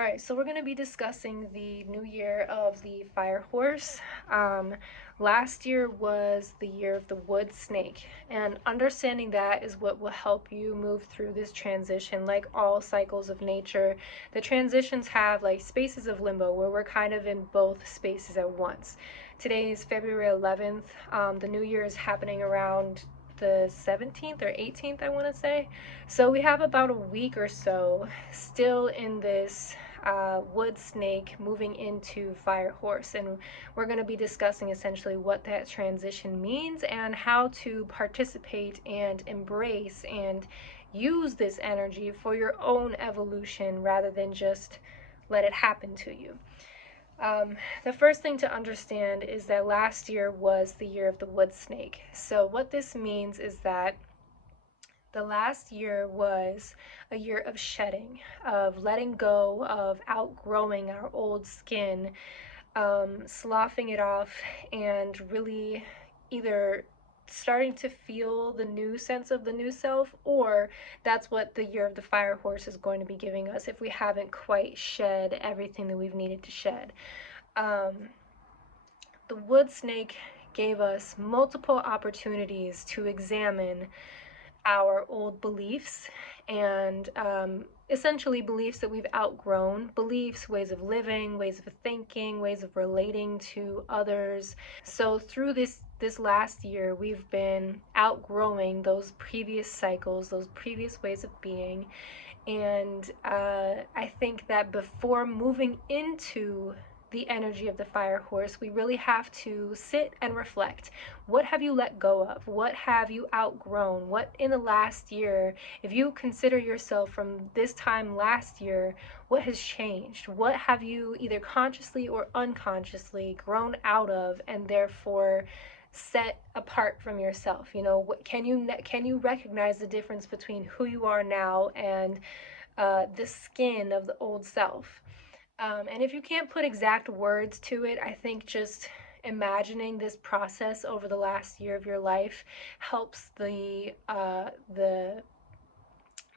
All right, so we're going to be discussing the new year of the fire horse. Um, Last year was the year of the wood snake, and understanding that is what will help you move through this transition. Like all cycles of nature, the transitions have like spaces of limbo where we're kind of in both spaces at once. Today is February 11th. The new year is happening around the 17th or 18th, I want to say. So we have about a week or so still in this wood snake moving into fire horse, and we're going to be discussing essentially what that transition means and how to participate and embrace and use this energy for your own evolution rather than just let it happen to you. The first thing to understand is that last year was the year of the wood snake. So what this means is that the last year was a year of shedding, of letting go, of outgrowing our old skin, sloughing it off, and really either starting to feel the new sense of the new self, or that's what the year of the fire horse is going to be giving us if we haven't quite shed everything that we've needed to shed. Um, the wood snake gave us multiple opportunities to examine our old beliefs and essentially beliefs that we've outgrown, beliefs, ways of living, ways of thinking, ways of relating to others. So through this last year, we've been outgrowing those previous cycles, those previous ways of being. And I think that before moving into the energy of the fire horse, we really have to sit and reflect. What have you let go of? What have you outgrown? What in the last year, if you consider yourself from this time last year, what has changed? What have you either consciously or unconsciously grown out of and therefore set apart from yourself? You know, can you recognize the difference between who you are now and the skin of the old self? And if you can't put exact words to it, I think just imagining this process over the last year of your life helps the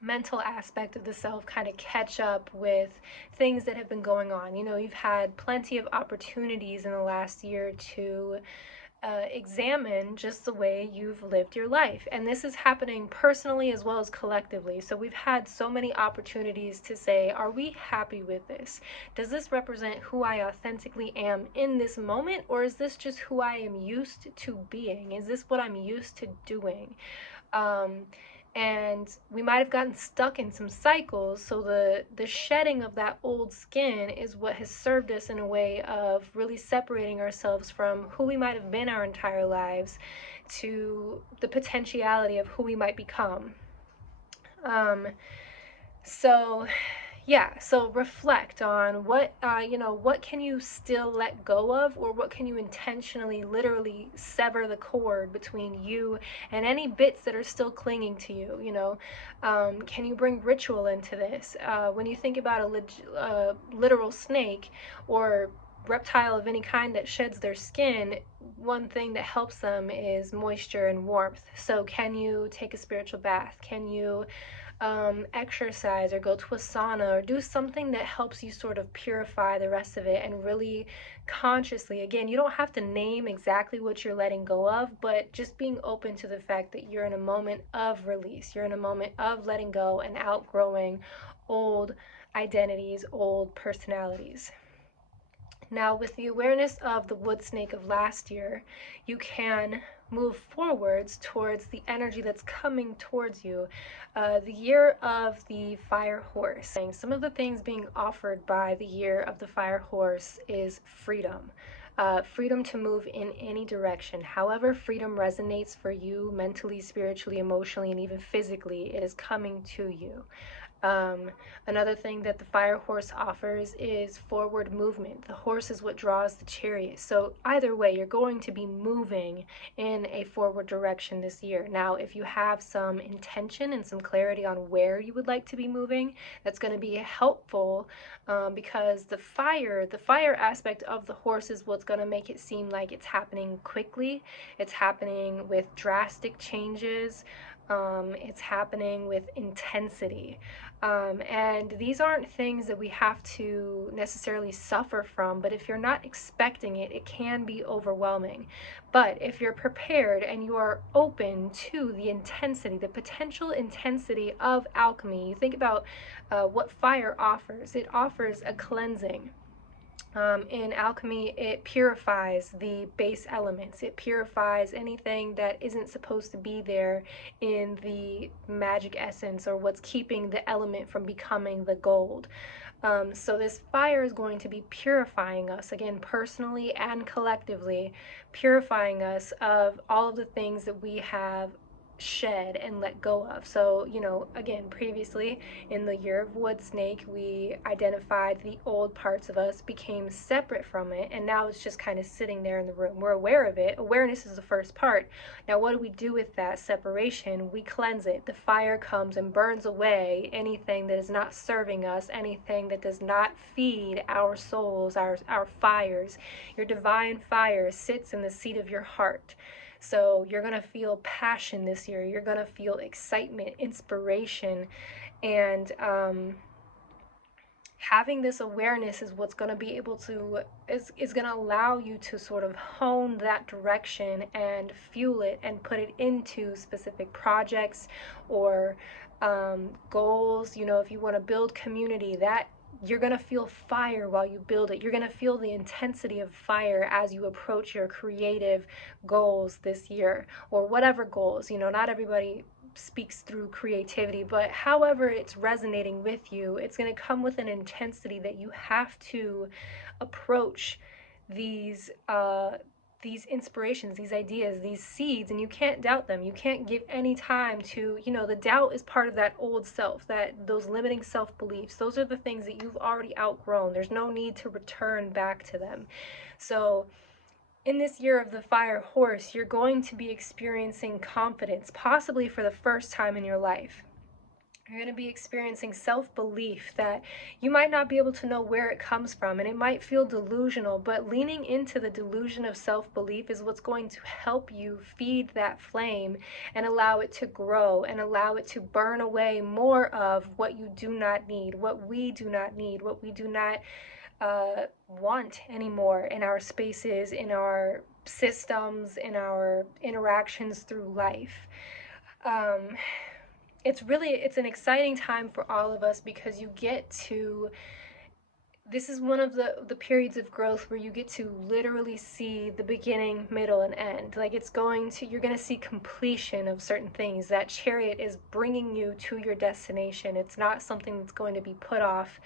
mental aspect of the self kind of catch up with things that have been going on. You know, you've had plenty of opportunities in the last year to examine just the way you've lived your life. And this is happening personally as well as collectively. So we've had so many opportunities to say, are we happy with this? Does this represent who I authentically am in this moment? Or is this just who I am used to being? Is this what I'm used to doing? Um, and we might have gotten stuck in some cycles, so the shedding of that old skin is what has served us in a way of really separating ourselves from who we might have been our entire lives to the potentiality of who we might become. um, so yeah, so reflect on what can you still let go of, or what can you intentionally literally sever the cord between you and any bits that are still clinging to you. Can you bring ritual into this? When you think about a literal snake or reptile of any kind that sheds their skin, one thing that helps them is moisture and warmth. So can you take a spiritual bath? Can you exercise or go to a sauna or do something that helps you sort of purify the rest of it and really consciously, again, you don't have to name exactly what you're letting go of, but just being open to the fact that you're in a moment of release, you're in a moment of letting go and outgrowing old identities, old personalities. Now, with the awareness of the wood snake of last year, you can move forwards towards the energy that's coming towards you. The year of the fire horse. Some of the things being offered by the year of the fire horse is freedom. Freedom to move in any direction. However, freedom resonates for you mentally, spiritually, emotionally, and even physically, it is coming to you. Um, Another thing that the fire horse offers is forward movement. The horse is what draws the chariot. So either way, you're going to be moving in a forward direction this year. Now, if you have some intention and some clarity on where you would like to be moving, that's going to be helpful, because the fire aspect of the horse is what's going to make it seem like it's happening quickly. It's happening with drastic changes. It's happening with intensity. And these aren't things that we have to necessarily suffer from, but if you're not expecting it, it can be overwhelming. But if you're prepared and you are open to the intensity, the potential intensity of alchemy, you think about what fire offers. It offers a cleansing. In alchemy, it purifies the base elements. It purifies anything that isn't supposed to be there in the magic essence, or what's keeping the element from becoming the gold. So this fire is going to be purifying us, again, personally and collectively, purifying us of all of the things that we have shed and let go of. So, again, previously in the year of wood snake, we identified the old parts of us, became separate from it, and now it's just kind of sitting there in the room. We're aware of it. Awareness is the first part. Now, what do we do with that separation? We cleanse it. The fire comes and burns away anything that is not serving us, anything that does not feed our souls, our fires. Your divine fire sits in the seat of your heart. So you're going to feel passion this year. You're going to feel excitement, inspiration, and having this awareness is what's going to be able to is going to allow you to sort of hone that direction and fuel it and put it into specific projects or goals. If you want to build community, that you're going to feel fire while you build it. You're going to feel the intensity of fire as you approach your creative goals this year, or whatever goals. Not everybody speaks through creativity, but however it's resonating with you, it's going to come with an intensity that you have to approach these inspirations, these ideas, these seeds, and you can't doubt them. You can't give any time to, the doubt is part of that old self, that those limiting self-beliefs. Those are the things that you've already outgrown. There's no need to return back to them. So in this year of the fire horse, you're going to be experiencing confidence, possibly for the first time in your life. You're going to be experiencing self-belief that you might not be able to know where it comes from, and it might feel delusional, but leaning into the delusion of self-belief is what's going to help you feed that flame and allow it to grow and allow it to burn away more of what you do not need, what we do not need, what we do not want anymore in our spaces, in our systems, in our interactions through life. Um, it's an exciting time for all of us because you get to this is one of the periods of growth where you get to literally see the beginning, middle, and end. Like you're going to see completion of certain things. That chariot is bringing you to your destination. It's not something that's going to be put off.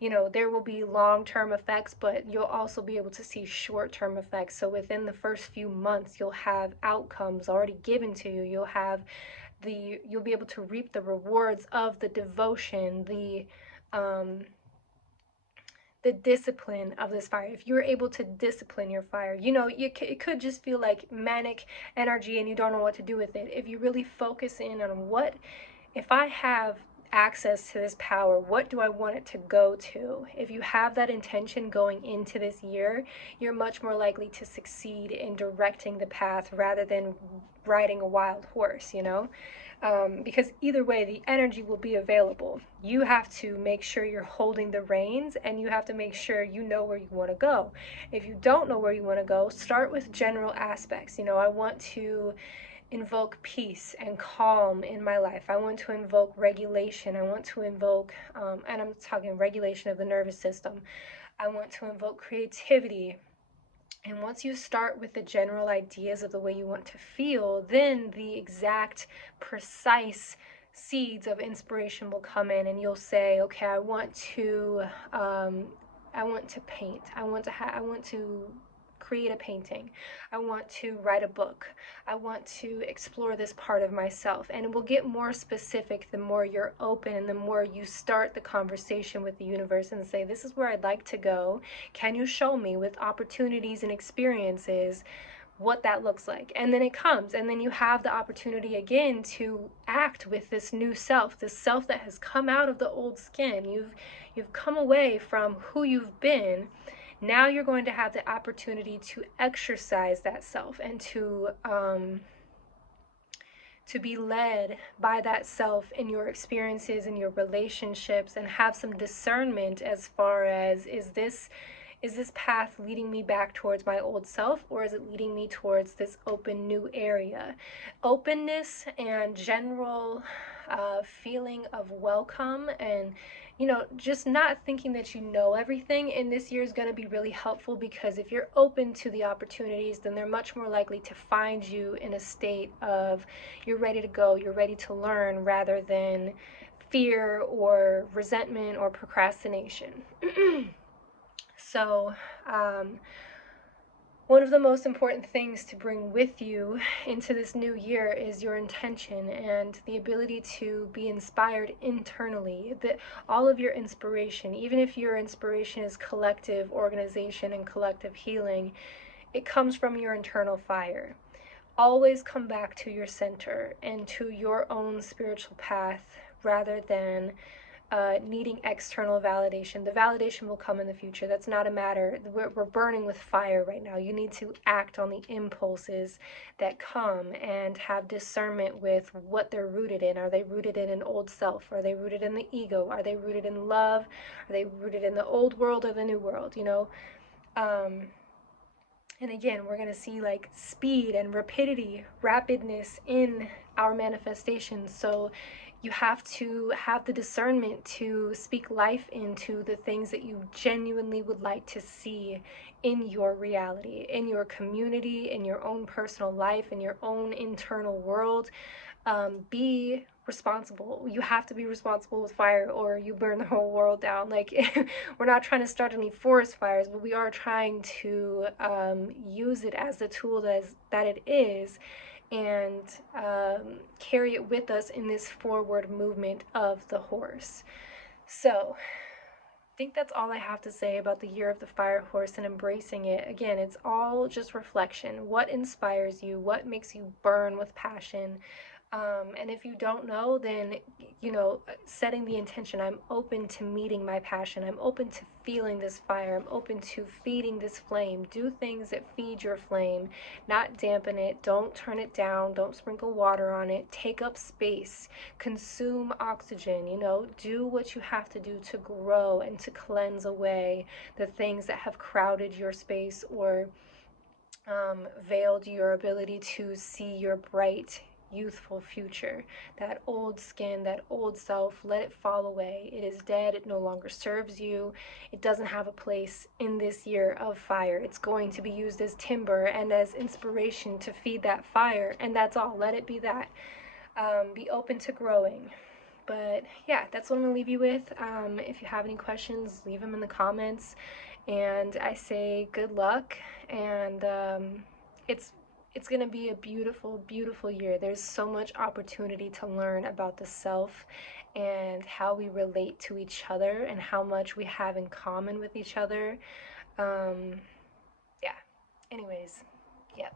There will be long-term effects, but you'll also be able to see short-term effects. So within the first few months, you'll have outcomes already given to you. You'll be able to reap the rewards of the devotion, the discipline of this fire. If you're able to discipline your fire, it could just feel like manic energy and you don't know what to do with it. If you really focus in on if I have access to this power, what do I want it to go to? If you have that intention going into this year, you're much more likely to succeed in directing the path rather than riding a wild horse, because either way, the energy will be available. You have to make sure you're holding the reins, and you have to make sure you know where you want to go. If you don't know where you want to go, start with general aspects. I want to invoke peace and calm in my life. I want to invoke regulation. I want to invoke, and I'm talking regulation of the nervous system. I want to invoke creativity. And once you start with the general ideas of the way you want to feel, then the exact, precise seeds of inspiration will come in, and you'll say, okay, I want to paint. I want to create a painting. I want to write a book. I want to explore this part of myself. And it will get more specific the more you're open and the more you start the conversation with the universe and say, this is where I'd like to go. Can you show me with opportunities and experiences what that looks like? And then it comes, and then you have the opportunity again to act with this new self, this self that has come out of the old skin. You've come away from who you've been. Now you're going to have the opportunity to exercise that self and to to be led by that self in your experiences, in your relationships, and have some discernment as far as, is this path leading me back towards my old self, or is it leading me towards this open new area? Openness and general feeling of welcome, and just not thinking that you know everything in this year is going to be really helpful, because if you're open to the opportunities, then they're much more likely to find you in a state of you're ready to go, you're ready to learn, rather than fear or resentment or procrastination. So, one of the most important things to bring with you into this new year is your intention and the ability to be inspired internally. That all of your inspiration, even if your inspiration is collective organization and collective healing, it comes from your internal fire. Always come back to your center and to your own spiritual path, rather than needing external validation. The validation will come in the future. That's not a matter. We're burning with fire right now. You need to act on the impulses that come and have discernment with what they're rooted in. Are they rooted in an old self? Are they rooted in the ego? Are they rooted in love? Are they rooted in the old world or the new world? And again, we're going to see like speed and rapidness in our manifestations. So you have to have the discernment to speak life into the things that you genuinely would like to see in your reality, in your community, in your own personal life, in your own internal world. Be responsible. You have to be responsible with fire, or you burn the whole world down. Like, we're not trying to start any forest fires, but we are trying to use it as the tool that it is, and carry it with us in this forward movement of the horse. So, I think that's all I have to say about the year of the fire horse and embracing it. Again, it's all just reflection. What inspires you? What makes you burn with passion? And if you don't know, then, setting the intention, I'm open to meeting my passion. I'm open to feeling this fire. I'm open to feeding this flame. Do things that feed your flame, not dampen it. Don't turn it down. Don't sprinkle water on it. Take up space. Consume oxygen. Do what you have to do to grow and to cleanse away the things that have crowded your space, or veiled your ability to see your bright, youthful future. That old skin, that old self, let it fall away. It is dead. It no longer serves you. It doesn't have a place in this year of fire. It's going to be used as timber and as inspiration to feed that fire, and that's all. Let it be that. Be open to growing. But yeah, that's what I'm going to leave you with. If you have any questions, leave them in the comments. And I say good luck. And it's it's going to be a beautiful, beautiful year. There's so much opportunity to learn about the self and how we relate to each other and how much we have in common with each other. Yeah. Anyways, yeah.